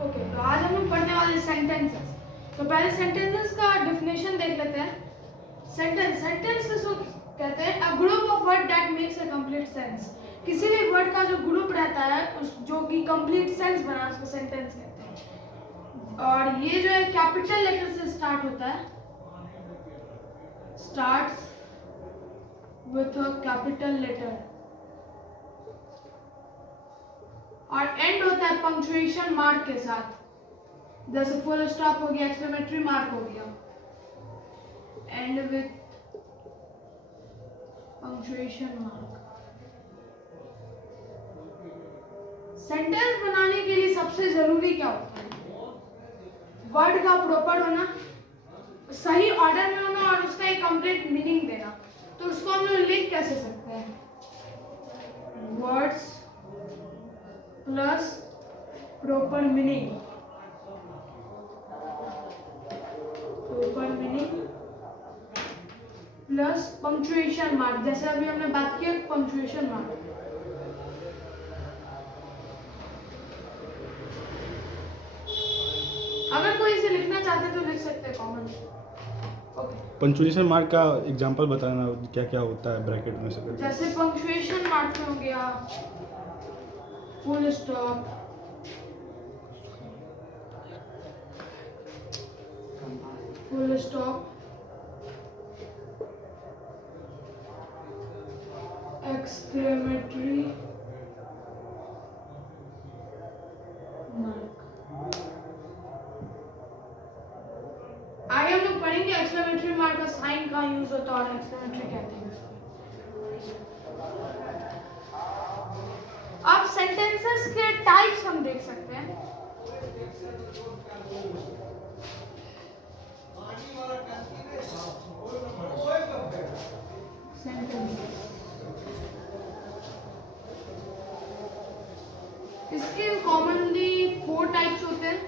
Okay, तो आज हम लोग पढ़ने वाले सेंटेंसेस। तो पहले सेंटेंसेस का डेफिनेशन देख लेते हैं। सेंटेंस किसको कहते हैं? A group of word that makes a complete sense. किसी भी वर्ड का जो ग्रुप रहता है उस जो कि कंप्लीट सेंस बना उसको सेंटेंस कहते हैं। और ये जो है कैपिटल लेटर से स्टार्ट होता है, starts with a capital letter, और एंड होता है पंक्चुएशन मार्क के साथ, जैसे फुल स्टॉप हो गया, एक्सक्लेमेटरी मार्क हो गया, and with punctuation mark. Sentence बनाने के लिए सबसे जरूरी क्या होता है? वर्ड का प्रॉपर होना, सही ऑर्डर में होना और उसका एक कंप्लीट मीनिंग देना। तो उसको हम लोग लिख कैसे सकते हैं? Words plus proper meaning, proper meaning plus punctuation mark, जैसे अभी हमने बात किया पंक्चुएशन मार्क। अगर कोई इसे लिखना चाहते तो लिख सकते हैं कॉमन। ओके, पंक्चुएशन मार्क का एग्जांपल बताना, क्या क्या होता है ब्रैकेट में से करके। जैसे पंक्चुएशन मार्क में हो गया full stop, full stop, exclamatory mark. आगे हम लोग पढ़ेंगे एक्सक्लेमेटरी मार्क का साइन कहाँ यूज होता है और एक्सक्लेमेटरी कहते हैं उसको। अब सेंटेंसेस के टाइप्स हम देख सकते हैं। सेंटेंसेस इसके कॉमनली 4 टाइप्स होते हैं।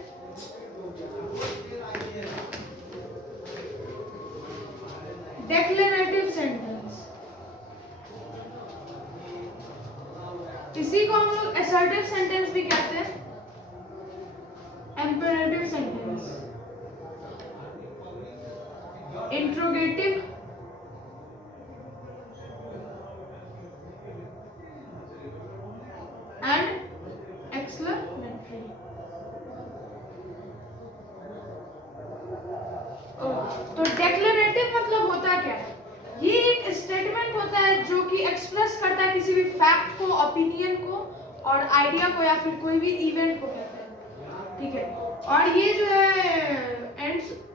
डेक्लेरेटिव सेंटेंस, इसी को हम लोग असर्टिव सेंटेंस भी कहते हैं। Imperative sentence, interrogative, and exclamatory. तो डेक्लेरेटिव मतलब होता क्या है? ये एक स्टेटमेंट होता है जो कि एक्सप्रेस करता है किसी भी फैक्ट को, ओपिनियन को और आइडिया को या फिर कोई भी इवेंट को कहते हैं, ठीक है। और ये जो है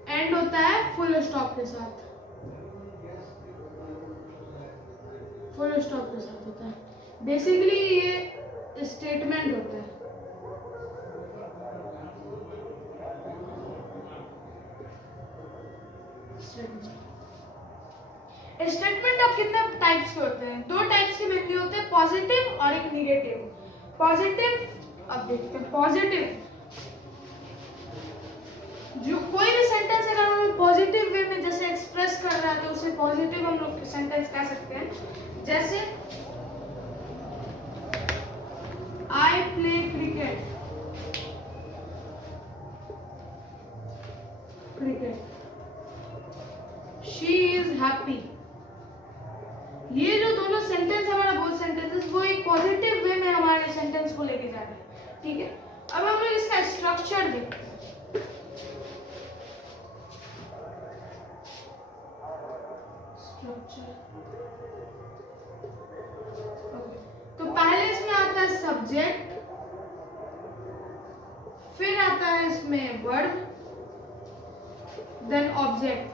एंड होता है फुल स्टॉप के साथ, फुल स्टॉप के साथ होता है। बेसिकली ये स्टेटमेंट होता है। स्टेटमेंट अब कितने टाइप्स के होते हैं? 2 टाइप्स के मेनली होते हैं, पॉजिटिव और एक निगेटिव। पॉजिटिव, अब देखते हैं पॉजिटिव, जो कोई भी सेंटेंस अगर हम पॉजिटिव वे में जैसे एक्सप्रेस कर रहा है तो उसे पॉजिटिव हम लोग सेंटेंस कह सकते हैं। जैसे I play cricket, cricket, she is happy. ये जो दोनों सेंटेंस हमारा बोथ सेंटेंसेस वो एक पॉजिटिव वे में हमारे सेंटेंस को लेके जा रहे हैं, ठीक है। अब हम लोग इसका स्ट्रक्चर देखते हैं। तो पहले इसमें आता है सब्जेक्ट, फिर आता है इसमें verb, then object,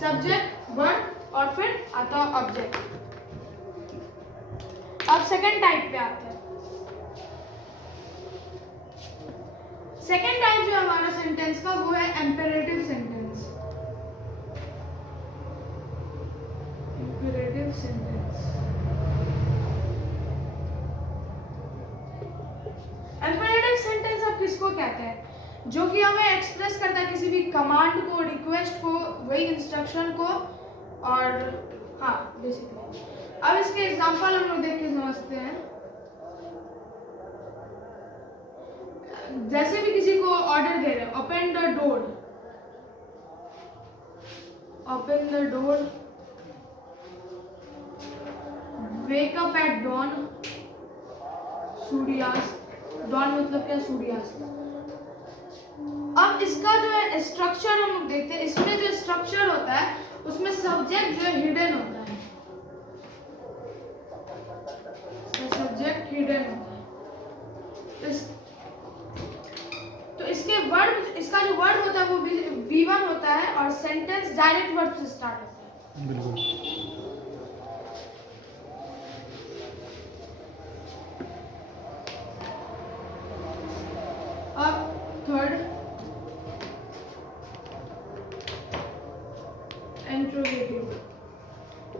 subject verb और फिर आता है ऑब्जेक्ट। अब सेकंड टाइप पे आते हैं। सेकंड टाइप जो हमारा सेंटेंस का वो है imperative sentence, imperative sentence. Imperative sentence अब किसको कहते हैं? जो कि हमें एक्सप्रेस करता है किसी भी कमांड को, रिक्वेस्ट को, वही इंस्ट्रक्शन को, और हाँ बेसिकली। अब इसके एग्जांपल हम लोग देख के समझते हैं। जैसे भी किसी को ऑर्डर दे रहे हैं, open the door, open the door, wake up at dawn, सूर्यास्त, डॉन मतलब क्या, सूर्यास्त। अब इसका जो है स्ट्रक्चर हम लोग देखते हैं, इसमें जो स्ट्रक्चर होता है उसमें सब्जेक्ट जो है हिडन होता है, सब्जेक्ट हिडन होता है। तो इसके वर्ड, इसका जो वर्ड होता है वो V1 होता है और सेंटेंस डायरेक्ट वर्ब से स्टार्ट होता है। बिल्कुल। अब थर्ड इंट्रोगेटिव,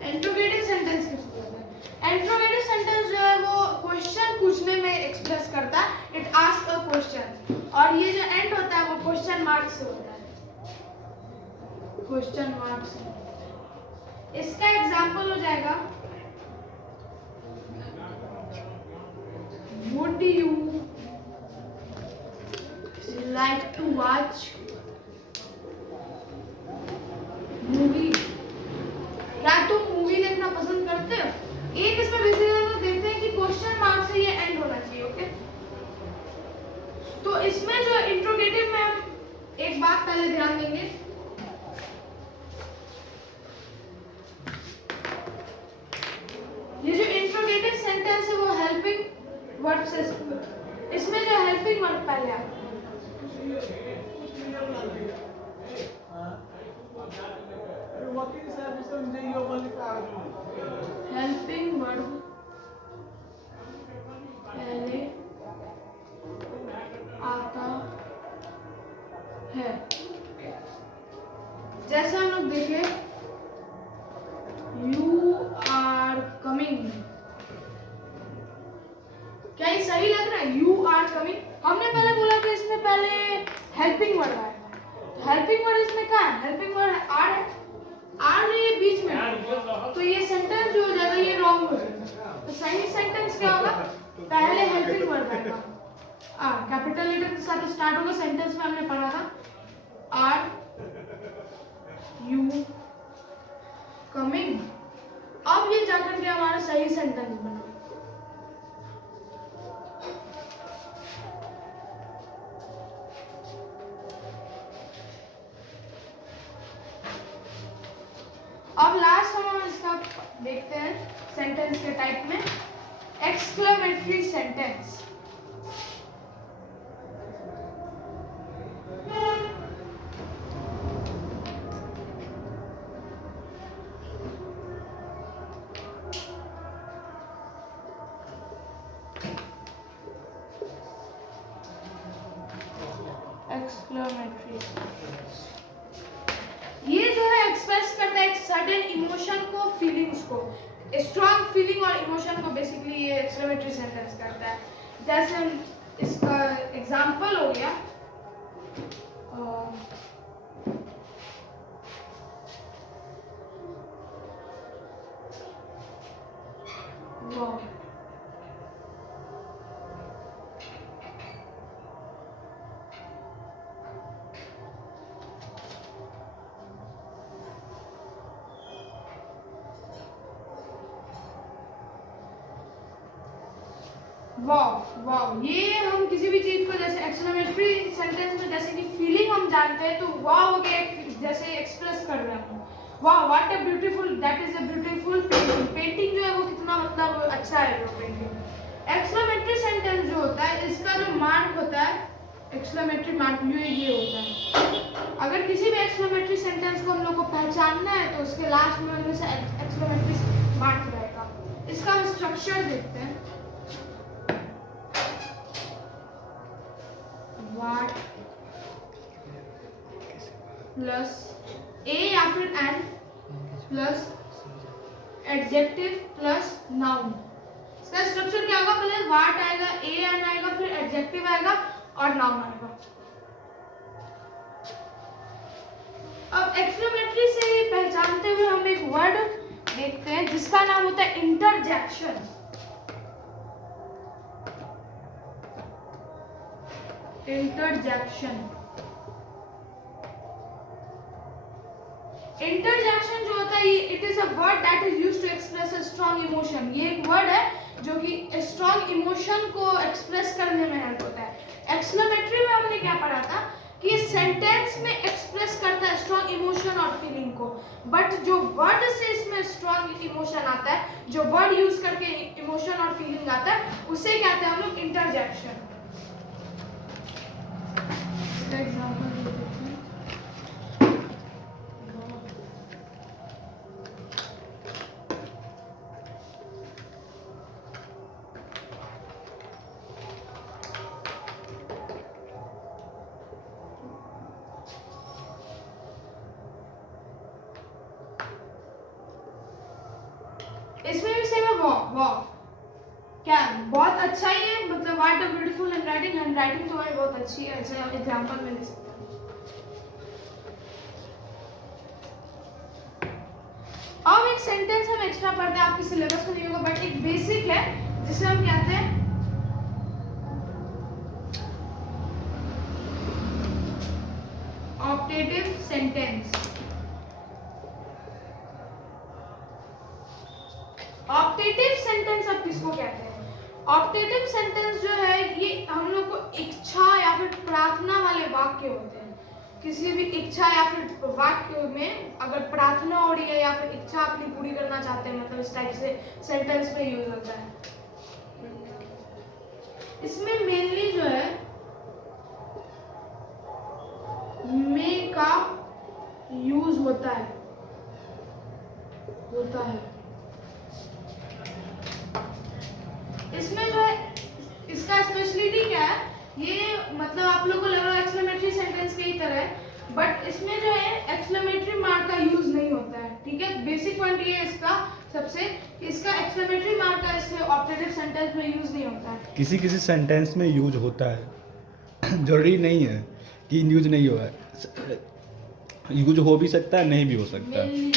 इंट्रोगेटिव सेंटेंस किसको कहते हैं? इंट्रोगेटिव सेंटेंस जो है वो क्वेश्चन पूछने में एक्सप्रेस करता है, इट आस्क अ क्वेश्चन, और ये जो एंड होता है वो क्वेश्चन मार्क से होता है, क्वेश्चन मार्क से। इसका एग्जांपल हो जाएगा would you like to watch movie, क्या तुम मूवी देखना पसंद करते हो? एक इसमें बेसिकली लोग देखते हैं कि क्वेश्चन मार्क से ये एंड होना चाहिए, ओके। तो इसमें जो इंट्रोगेटिव में हम एक बात पहले ध्यान देंगे, ये जो इंट्रोगेटिव सेंटेंस है वो हेल्पिंग वर्ब से, इसमें जो हेल्पिंग वर्ब पहले आता है, हेल्पिंग वर्ब पहले आता है। जैसे हम लोग देखें, यू आर कमिंग, क्या ये सही लग रहा है? यू आर कमिंग, हमने पहले बोला कि इसमें पहले हेल्पिंग वर्ड आएगा, हेल्पिंग वर्ड इसमें क्या है? हेल्पिंग वर्ड आर है, आर ये बीच में, तो ये सेंटेंस जो हो जाएगा ये रॉन्ग हो जाएगा। तो सही सेंटेंस क्या होगा? पहले हेल्पिंग वर्ड आएगा, आर कैपिटल लेटर के साथ स्टार्ट होगा, सेंटेंस में हमने पढ़ा था आर यू कमिंग। अब ये जाकर के हमारा सही सेंटेंस बना। अब लास्ट हम इसका देखते हैं सेंटेंस के टाइप में, एक्सक्लेमेटरी सेंटेंस। एक्सक्लेमेटरी, ये जो है एक्सप्रेस करता है एक सडन इमोशन को, फीलिंग्स को, स्ट्रॉन्ग फीलिंग और इमोशन को बेसिकली ये एक्सक्लेमेटरी सेंटेंस करता है। जैसे इसका एग्जांपल हो गया, वाह, वाह वाह, ये हम किसी भी चीज को जैसे एक्सक्लेमेटरी सेंटेंस में जैसे कि फीलिंग हम जानते हैं, तो वाह हो गया जैसे एक्सप्रेस कर रहे हैं, वाह what a beautiful, that is a beautiful painting, painting जो है वो कितना मतलब अच्छा है वो पेंटिंग। एक्सक्लेमेटरी सेंटेंस जो होता है इसका जो मार्क होता है, एक्सक्लेमेटरी मार्क ये होता है। अगर किसी भी एक्सक्लेमेटरी सेंटेंस को हम लोग को पहचानना है तो उसके लास्ट में उनमें से एक्सक्लेमेटरी मार्क रहेगा। इसका हम स्ट्रक्चर देखते हैं, व्हाट प्लस ए या फिर and plus adjective plus noun. इसका स्ट्रक्चर क्या होगा? पहले व्हाट आएगा, ए एंड आएगा, फिर एडजेक्टिव आएगा और नाउन आएगा। अब एक्सक्लेमेटरी से पहचानते हुए हम एक वर्ड देखते हैं जिसका नाम होता है इंटरजेक्शन। इंटरजेक्शन। इंटरजेक्शन जो होता है ये it is a word that is used to express a strong emotion. ये एक वर्ड है जो कि स्ट्रॉन्ग इमोशन को एक्सप्रेस करने में हेल्प होता है। एक्सक्लेमेटरी में हमने क्या पढ़ा था कि सेंटेंस में एक्सप्रेस करता है स्ट्रॉन्ग इमोशन और फीलिंग को, बट जो वर्ड से इसमें स्ट्रॉन्ग इमोशन आता है, जो वर्ड यूज करके इमोशन और फीलिंग आता है, उसे कहते हैं हम लोग इंटरजेक्शन। एग्जांपल देखते हैं। इसमें भी सेम है वाह क्या बहुत अच्छा ही है, मतलब व्हाट अ ब्यूटीफुल हैंडराइटिंग तुम्हारी बहुत अच्छी है, ऐसे एग्जांपल में दे सकते हैं। अब एक सेंटेंस हम एक्स्ट्रा पढ़ते हैं, आपके सिलेबस में नहीं होगा बट एक बेसिक है जिसे हम कहते हैं ऑप्टेटिव सेंटेंस। ऑप्टेटिव सेंटेंस अब किसको कहते हैं? ऑप्टेटिव सेंटेंस जो है ये हम लोग को इच्छा या फिर प्रार्थना वाले वाक्य होते हैं। किसी भी इच्छा या फिर वाक्य में अगर प्रार्थना हो रही है या फिर इच्छा अपनी पूरी करना चाहते हैं, मतलब इस टाइप से सेंटेंस में यूज होता है। इसमें मेनली जो है मे का यूज होता है। इसमें जो है इसका स्पेशलिटी क्या है, ये मतलब आप लोगों को लग रहा है एक्सक्लेमेटरी सेंटेंस की तरह है, बट इसमें जो है एक्सक्लेमेटरी मार्क का यूज नहीं होता है। ठीक है, बेसिक पॉइंट ये है इसका सबसे, इसका एक्सक्लेमेटरी मार्क का इसमें ऑप्टेटिव सेंटेंस में यूज नहीं होता है। किसी किसी सेंटेंस में यूज होता है जरूरी नहीं है कि यूज नहीं हुआ है, यूज हो भी सकता है नहीं भी हो सकता है।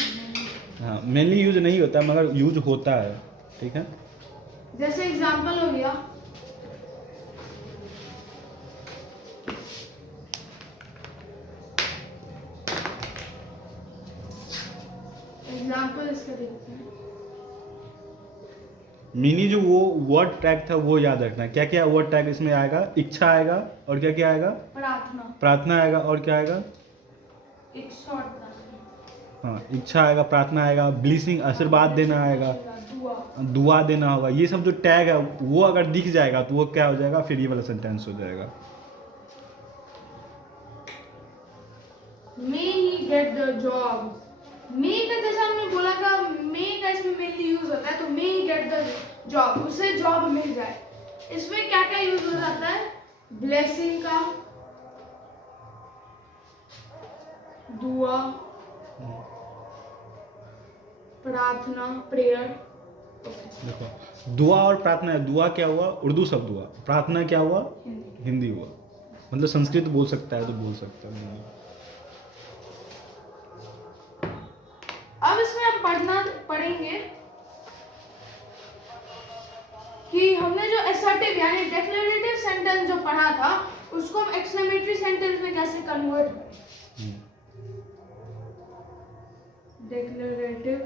हाँ, मेनली यूज नहीं होता है मगर यूज होता है। ठीक है, जैसे एग्जांपल हो गया एग्जांपल इसका देखते हैं। मिनी जो वो वर्ड टैग था वो याद रखना है। क्या क्या वर्ड टैग इसमें आएगा? इच्छा आएगा और क्या क्या आएगा? प्रार्थना आएगा और क्या आएगा? इच्छा। हाँ, इच्छा आएगा, प्रार्थना आएगा, ब्लीसिंग आशीर्वाद देना आएगा, दुआ देना होगा। ये सब जो टैग है वो अगर दिख जाएगा तो वो क्या हो जाएगा, फिर ये वाला सेंटेंस हो जाएगा। May he get the job? May का जैसा हमने बोला था, may का इसमें मेनली यूज होता है, तो may he get the job, उसे जॉब मिल जाए। इसमें क्या क्या यूज हो जाता है? ब्लेसिंग का, दुआ, प्रार्थना, प्रेयर। देखो, दुआ और प्रार्थना है। दुआ क्या हुआ? उर्दू शब्द हुआ। प्रार्थना क्या हुआ? हिंदी हुआ। मतलब संस्कृत बोल सकता है तो बोल सकता है। अब इसमें हम पढ़ेंगे कि हमने जो असर्टिव यानी डिक्लेरेटिव सेंटेंस जो पढ़ा था उसको हम एक्सक्लेमेटरी सेंटेंस में कैसे कन्वर्ट करें। Declarative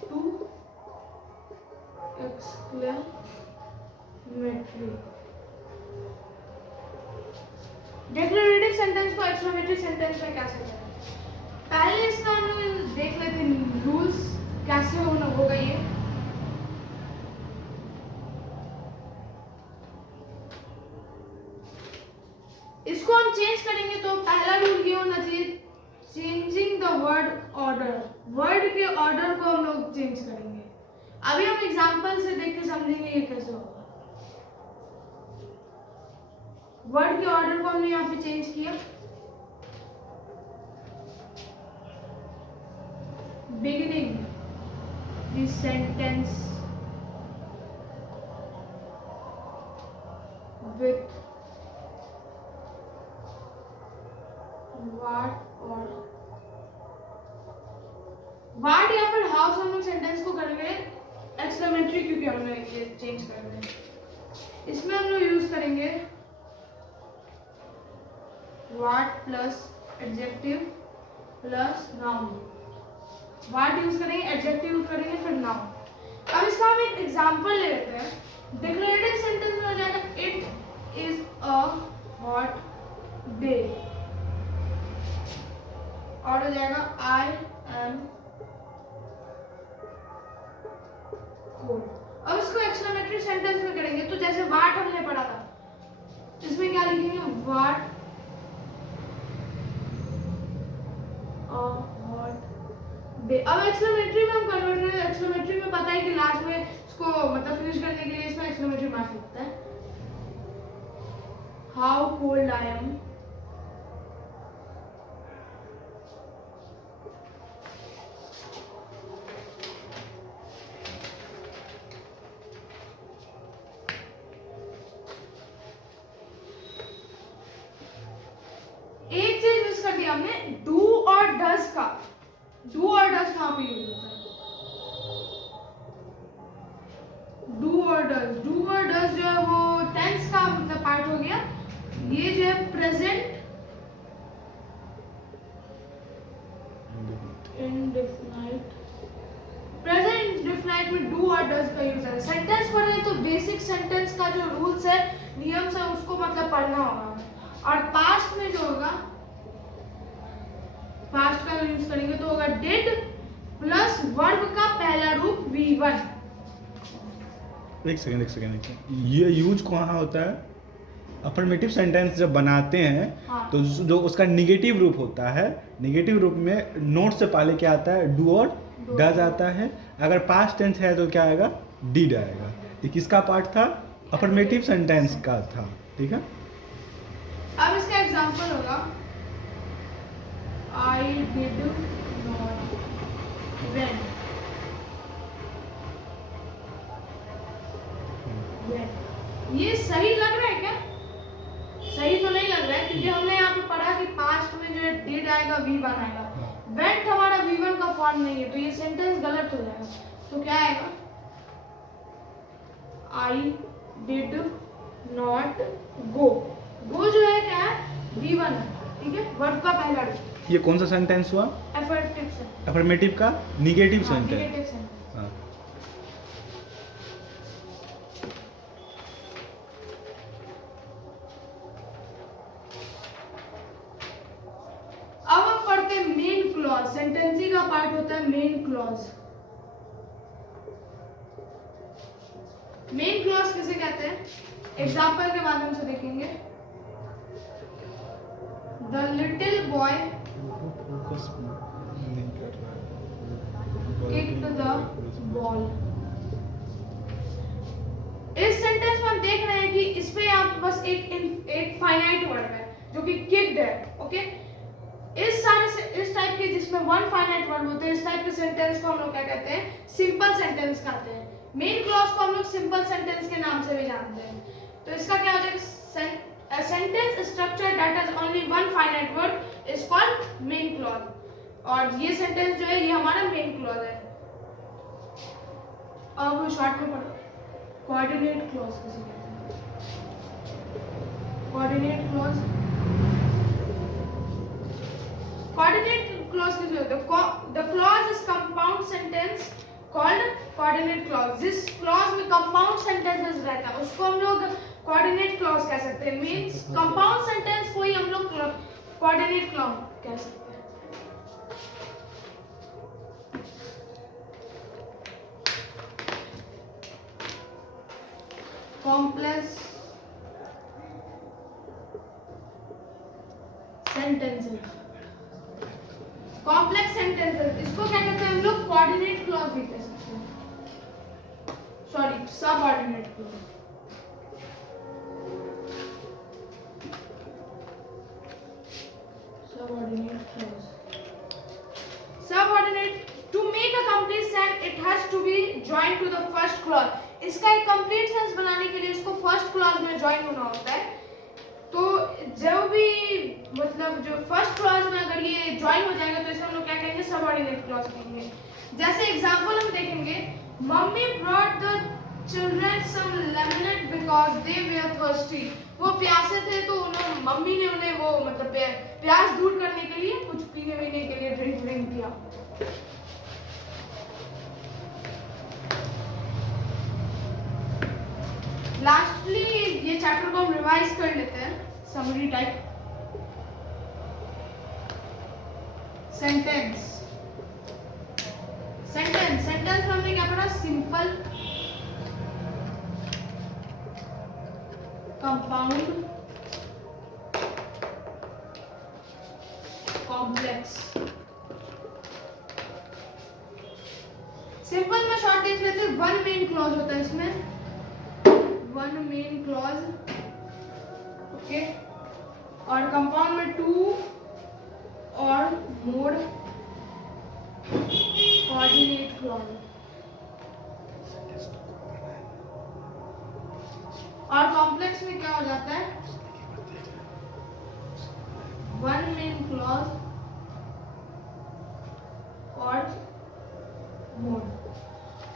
to exclamatory. Declarative sentence को एक्सक्लेमेटरी सेंटेंस में कैसे करें? पहले इसका हम लोग देख लेते हैं रूल्स कैसे होगा ये। इसको हम चेंज करेंगे तो पहला रूल ये होना चाहिए, changing the word order. Word के ऑर्डर को हम लोग चेंज करेंगे। अभी हम एग्जांपल से देख के समझेंगे ये कैसे होगा। वर्ड के ऑर्डर को हमने यहाँ पे चेंज किया। beginning the sentence with what or what या फिर how से हम लोग सेंटेंस को करेंगे एक्सक्लेमेटरी, क्योंकि हमने ये चेंज कर रहे हैं। इसमें हम लोग यूज करेंगे what plus adjective plus noun. What use करेंगे, एडजेक्टिव यूज करेंगे, फिर नाउन। अब इसका हम एक एग्जांपल ले लेते हैं। डिक्लेरेटिव सेंटेंस में हो जाएगा it is a hot day, और हो जाएगा आई एम कोल्ड। अब इसको एक्सक्लेमेटरी सेंटेंस में करेंगे तो जैसे व्हाट हमने पढ़ा था, इसमें क्या लिखेंगे, व्हाट अ हॉट डे। अब एक्सक्लेमेटरी में हम कन्वर्ट करेंगे, एक्सक्लेमेटरी में पता है कि लास्ट में इसको मतलब फिनिश करने के लिए इसमें एक्सक्लेमेटरी मार्क लगता है। हाउ कोल्ड आई एम, एक चीज मिस कर दी हमने, डू और डज का। डू और डज कहां पे यूज होता है, डू और डज। डू और डज जो है वो टेंस का मतलब पार्ट हो गया। ये जो है प्रेजेंट इंडेफिनाइट, प्रेजेंट इंडेफिनाइट में डू और डज का यूज है। सेंटेंस पढ़ रहे हैं तो बेसिक सेंटेंस का जो रूल्स है, नियम्स है, उसको मतलब पढ़ना होगा। और पास्ट में जो होगा, पास्ट का यूज करेंगे तो होगा डिड प्लस वर्ब का पहला रूप V1। एक सेकंड, ये यूज कहाँ होता है, अफर्मेटिव सेंटेंस जब बनाते हैं हाँ। तो जो उसका निगेटिव रूप होता है, निगेटिव रूप में नोट से पहले क्या आता है, डू और डज आता है। अगर पास्ट टेंस है तो क्या आएगा, डिड आएगा। ये किसका पार्ट था, अफर्मेटिव सेंटेंस का था, ठीक है। अब इसका एग्जांपल होगा आई डिड नॉट वेन। ये सही लग रहा है क्या, सही तो नहीं लग रहा है, क्योंकि हमने यहाँ पे पढ़ा कि पास्ट में जो है डिड आएगा, V1 आएगा। वेंट हमारा V1 का फॉर्म नहीं है, तो ये सेंटेंस गलत हो जाएगा। तो क्या आएगा, आई डिड नॉट गो। गो जो है क्या है, V1 है, ठीक है, वर्ब का पहला रूप। ये कौन सा सेंटेंस हुआ, अफर्मेटिव सेंटेंस, अफर्मेटिव का निगेटिव सेंटेंस। Negative sentence. हाँ। अब हम पढ़ते हैं मेन क्लॉज। सेंटेंसी का पार्ट होता है मेन क्लॉज। मेन क्लॉज किसे कहते हैं, एग्जांपल के माध्यम से देखेंगे। The little boy kicked the ball. इस सेंटेंस में हम देख रहे हैं कि इसमें आप बस एक फाइनाइट वर्ड है जो कि किक्ड है, ओके। इस टाइप के जिसमें वन फाइनाइट वर्ड होते हैं, इस टाइप के सेंटेंस को हम लोग क्या कहते हैं, सिंपल सेंटेंस कहते हैं। मेन क्लॉज को हम लोग सिंपल सेंटेंस के नाम से भी जानते हैं। तो इसका क्या हो जाएगा, a sentence structure that has only one finite word is called main clause। और ये सेंटेंस जो है ये हमारा मेन क्लॉज है। अब शॉर्ट में पढ़ो, कोऑर्डिनेट क्लॉज किसे कहते हैं, कोऑर्डिनेट क्लॉज। कोऑर्डिनेट क्लॉज किसे कहते हैं, the clause is compound sentence called coordinate clause. जिस क्लॉज में कंपाउंड सेंटेंसेस रहता है उसको हम लोग कोऑर्डिनेट क्लॉज कह सकते हैं। मींस कंपाउंड सेंटेंस को ही हम लोग कोऑर्डिनेट क्लॉज कह सकते हैं। कॉम्प्लेक्स सेंटेंसेस, कॉम्प्लेक्स सेंटेंसेस इसको क्या कहते हैं हम लोग, कोऑर्डिनेट क्लॉज भी कह सकते हैं, sorry subordinate clause. Subordinate clause. Subordinate, to make a complete sentence, it has to be joined to the first clause. इसका एक complete sentence बनाने के लिए इसको first clause में join होना होता है। तो जब भी मतलब जो first clause में अगर ये join हो जाएगा तो इसे हम लोग क्या कहेंगे, subordinate clause कहेंगे। जैसे example हम देखेंगे, Mummy brought the children some lemonade because they were thirsty। वो प्यासे थे तो उन्होंने मम्मी ने उन्हें वो मतलब प्यास दूर करने के लिए कुछ पीने वीने के लिए ड्रिंक दिया। लास्टली ये चैप्टर को हम रिवाइज कर लेते हैं समरी टाइप। सेंटेंस में हमने क्या पढ़ा? Simple, compound, complex. सिंपल में शॉर्ट देख लेते हैं। वन मेन क्लॉज होता है इसमें, वन मेन क्लॉज, ओके। और कंपाउंड में टू और मोर, कोऑर्डिनेट क्लॉज। और कॉम्प्लेक्स में क्या हो जाता है? वन मेन क्लॉज और मोर।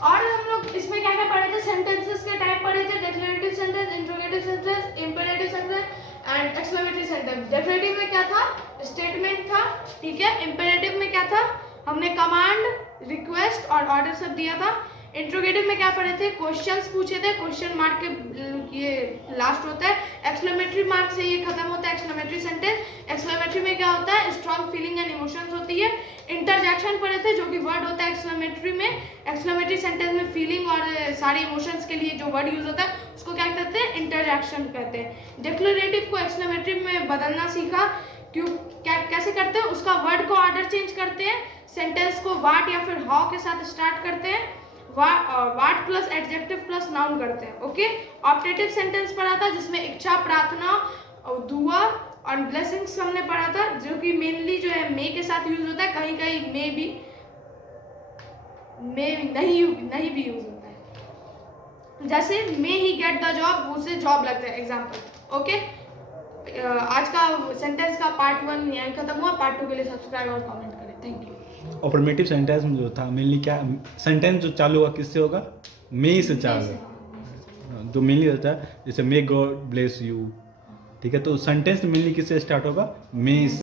और हम लोग इसमें क्या क्या पढ़े थे? सेंटेंसेस के टाइप पढ़े थे, declarative sentence, interrogative sentence, imperative sentence and exclamatory sentence. Declarative में क्या था? स्टेटमेंट था, ठीक है। इंपेरेटिव में क्या था? हमने कमांड, रिक्वेस्ट और ऑर्डर सब दिया था। इंट्रोगेटिव में क्या पढ़े थे? क्वेश्चंस पूछे थे, क्वेश्चन मार्क के ये लास्ट होता है। एक्सक्लेमेटरी मार्क से ये खत्म होता है एक्सक्लेमेटरी सेंटेंस। एक्सक्लेमेटरी में क्या होता है? स्ट्रॉन्ग फीलिंग एंड इमोशंस होती है। इंटरजेक्शन पढ़े थे, जो कि वर्ड होता है एक्सक्लेमेटरी में। एक्सक्लेमेटरी सेंटेंस में फीलिंग और सारे इमोशंस के लिए जो वर्ड यूज होता है उसको क्या कहते हैं? इंटरजेक्शन कहते हैं। डिक्लेरेटिव को एक्सक्लेमेटरी में बदलना सीखा। क्यों कैसे करते हैं? उसका वर्ड को ऑर्डर चेंज करते हैं। सेंटेंस को वाट या फिर हाउ के साथ स्टार्ट करते हैं। वाट प्लस एडजेक्टिव प्लस नाउन करते हैं, ओके। ऑप्टेटिव सेंटेंस पढ़ा था जिसमें इच्छा, प्रार्थना और दुआ और ब्लेसिंग्स हमने पढ़ा था, जो कि मेनली जो है मे के साथ यूज होता है। कहीं कहीं मे भी नहीं भी यूज होता है। जैसे मे ही गेट द जॉब, उससे जॉब लगता है, एग्जाम्पल, ओके। आज का सेंटेंस का पार्ट 1 यहीं खत्म हुआ। पार्ट 2 के लिए सब्सक्राइब और कमेंट करें। Thank you. अफर्मेटिव सेंटेंस में जो था मेनली क्या, सेंटेंस जो चालू होगा किससे होगा? मे से चालू, जो मेनली रहता है। जैसे मे गॉड ब्लेस यू, ठीक है। तो सेंटेंस मेनली किससे स्टार्ट होगा? मे से।